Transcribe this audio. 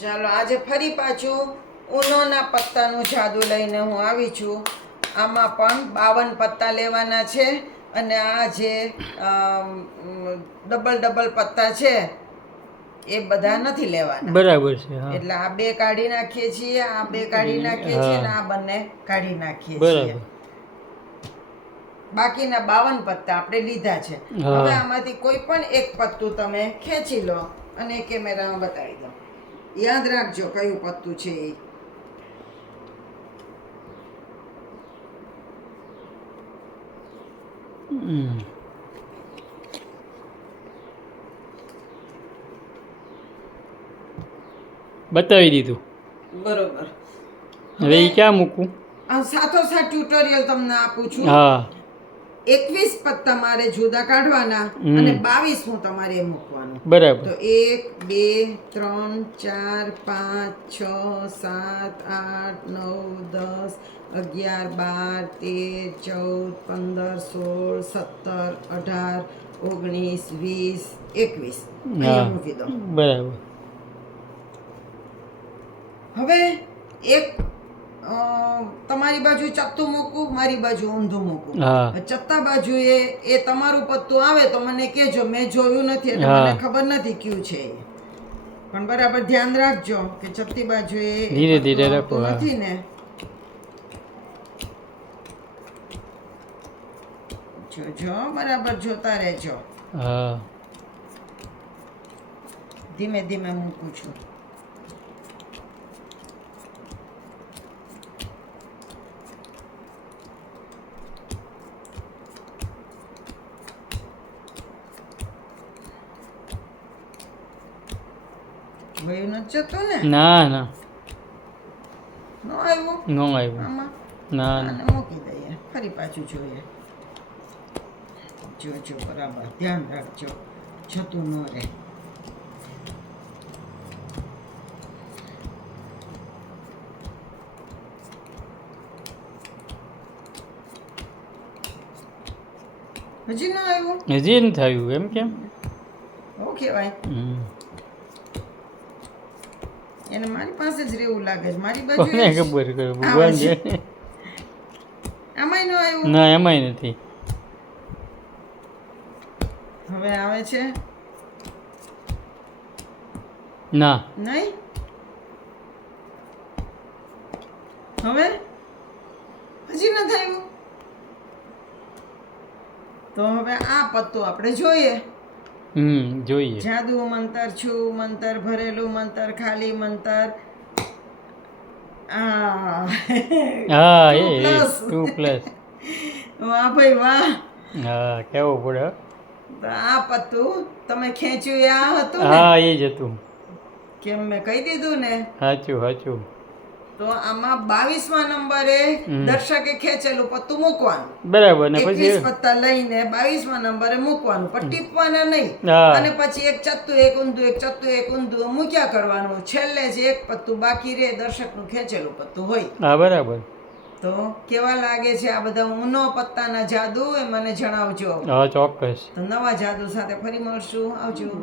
ચાલો આજે ફરી પાછું ઉનોના પત્તાનું જાદુ લઈને હું આવી છું. આમાં પણ 52 પત્તા લેવાના છે અને આ જે ડબલ પત્તા છે એ બધા નથી લેવાના. બરાબર છે. એટલે આ બે કાઢી નાખીએ છીએ, આ બે કાઢી નાખીએ છીએ અને આ બંને કાઢી નાખીએ છીએ. બાકીના 52 પત્તા આપણે લીધા છે. હવે આમાંથી કોઈ પણ એક પત્તું તમે ખેંચી લો અને કેમેરામાં બતાવી દો. યાદ રાખજો કયું પત્તું છે એ. બતાવી દીધું. બરોબર. હવે એ ક્યાં મૂકું? સાથોસાથ ટ્યુટોરિયલ તમને આપું છું. હા. 21 પત્તા મારે જુદા કાઢવાના અને 22 તમારે મૂકવાનું. બરાબર. તો 1 2 3 4 5 6 7 8 9 10 11 12 13 14 15 16 17 18 19 20 21 અહીંયા મૂકી દો. બરાબર. હવે એક તમારી બાજુ ચત્તું મૂકું, મારી બાજુ ઊંધું મૂકું. ચત્તા બાજુ એ તમારું પત્તું આવે તો મને કહેજો, મેં જોયું નથી એટલે મને ખબર નથી કયું છે. પણ બરાબર ધ્યાન રાખજો કે ચત્તી બાજુ એ ધીરે ધીરે રાખો નથી ને. જોજો બરાબર જોતા રહેજો. ધીમે ધીમે મૂકું છું. વયું નથી જતું ને? ના ના, નો આવ્યું. નો આવ્યું. આમાં ના આને મૂકી દઈએ, ફરી પાછું જોઈએ. જોજો બરાબર ધ્યાન રાખજો, જતું ન રહે. હજી ન આવ્યું? હજી નથી આવ્યું. એમ કેમ? ઓકે ભાઈ, એને મારી પાસે જ રહેવું લાગે છે. મારી બાજુ કોને ખબર કરે? ભગવાન છે. આમાંય ન આવ્યું? ના, એમાંય નથી. હવે આવે છે? ના, નહીં. હવે હજી ન થયું. તો હવે આ પત્તું આપણે જોઈએ. જોઈએ. જાદુ મંતર, છું મંતર, ભરેલું મંતર, ખાલી મંતર. હા, એ 2+. વાહ ભાઈ વાહ. હા, કેવું પડે. તો આ પત્તું તમે ખેંચ્યું એ આ હતું ને? હા, એ જ હતું. કેમ મેં કહી દીધું ને? સાચું સાચું. તો આમાં 22મા નંબરે દર્શકે ખેંચેલું પત્તું મૂકવાનું. બરાબર. ને પછી 21 પત્તા લઈને 22મા નંબરે મૂકવાનું, પણ ટીપવાના નહીં. અને પછી એક ચત્તું એક ઊંધું, એક ચત્તું એક ઊંધું મૂક્યા કરવાનું. છેલ્લે જે એક પત્તું બાકી રહે દર્શકનું ખેંચેલું પત્તું હોય. હા, બરાબર. તો કેવા લાગે છે આ બધા ઉનો પત્તાના જાદુ, એ મને જણાવજો. હા, ચોક્કસ. તો નવા જાદુ સાથે ફરી મળશું. આવજો.